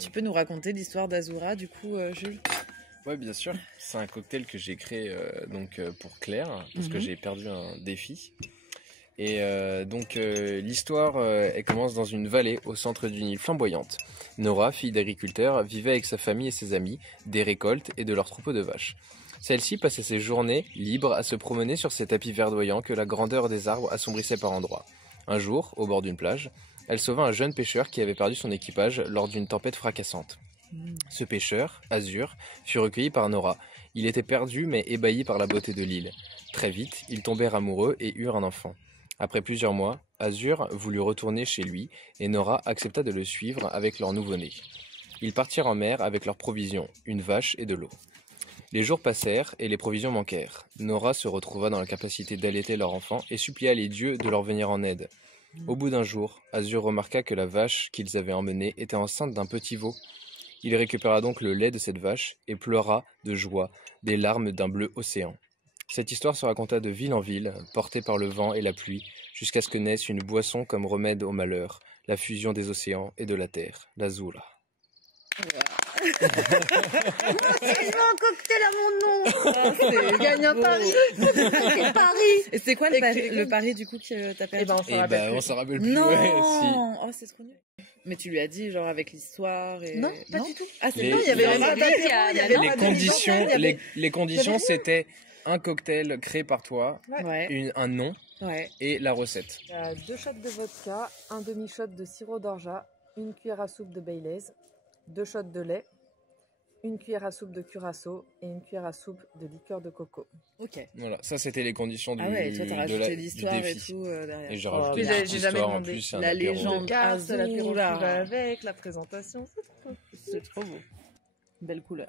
Tu peux nous raconter l'histoire d'Azura, du coup, Jules? Ouais, bien sûr. C'est un cocktail que j'ai créé pour Claire, parce que j'ai perdu un défi. Et l'histoire, elle commence dans une vallée au centre d'une île flamboyante. Nora, fille d'agriculteur, vivait avec sa famille et ses amis, des récoltes et de leurs troupeaux de vaches. Celle-ci passait ses journées libres à se promener sur ces tapis verdoyants que la grandeur des arbres assombrissait par endroits. Un jour, au bord d'une plage, elle sauva un jeune pêcheur qui avait perdu son équipage lors d'une tempête fracassante. Ce pêcheur, Azur, fut recueilli par Nora. Il était perdu mais ébahi par la beauté de l'île. Très vite, ils tombèrent amoureux et eurent un enfant. Après plusieurs mois, Azur voulut retourner chez lui et Nora accepta de le suivre avec leur nouveau-né. Ils partirent en mer avec leurs provisions, une vache et de l'eau. Les jours passèrent et les provisions manquèrent. Nora se retrouva dans la capacité d'allaiter leur enfant et supplia les dieux de leur venir en aide. Au bout d'un jour, Azur remarqua que la vache qu'ils avaient emmenée était enceinte d'un petit veau. Il récupéra donc le lait de cette vache et pleura de joie des larmes d'un bleu océan. Cette histoire se raconta de ville en ville, portée par le vent et la pluie, jusqu'à ce que naisse une boisson comme remède au malheur, la fusion des océans et de la terre, l'Azura. Je veux un cocktail à mon nom. Je gagne un pari. C'est Paris. Et c'est quoi le pari du coup que t'as perdu? On s'en rappelle plus. Non. Ouais, si. Oh, c'est trop nul. Mais tu lui as dit genre avec l'histoire et... Non, pas du tout. Ah, c'est Les- non, il y avait Les conditions, c'était un cocktail créé par toi, Ouais. un nom Ouais. et la recette. Il y a 2 shots de vodka, un demi-shot de sirop d'orgeat, une cuillère à soupe de Baileys, 2 shots de lait, une cuillère à soupe de curaçao et une cuillère à soupe de liqueur de coco. Ok. Voilà, ça c'était les conditions Ah ouais, toi t'as rajouté du l'histoire et défi. tout derrière. Et j'ai Oh, rajouté j'ai une petite jamais histoire en demandé. plus. un La apéro. légende. Le carte, l'apéro qui Azura. va avec, la présentation, c'est trop. C'est trop beau. Belle couleur.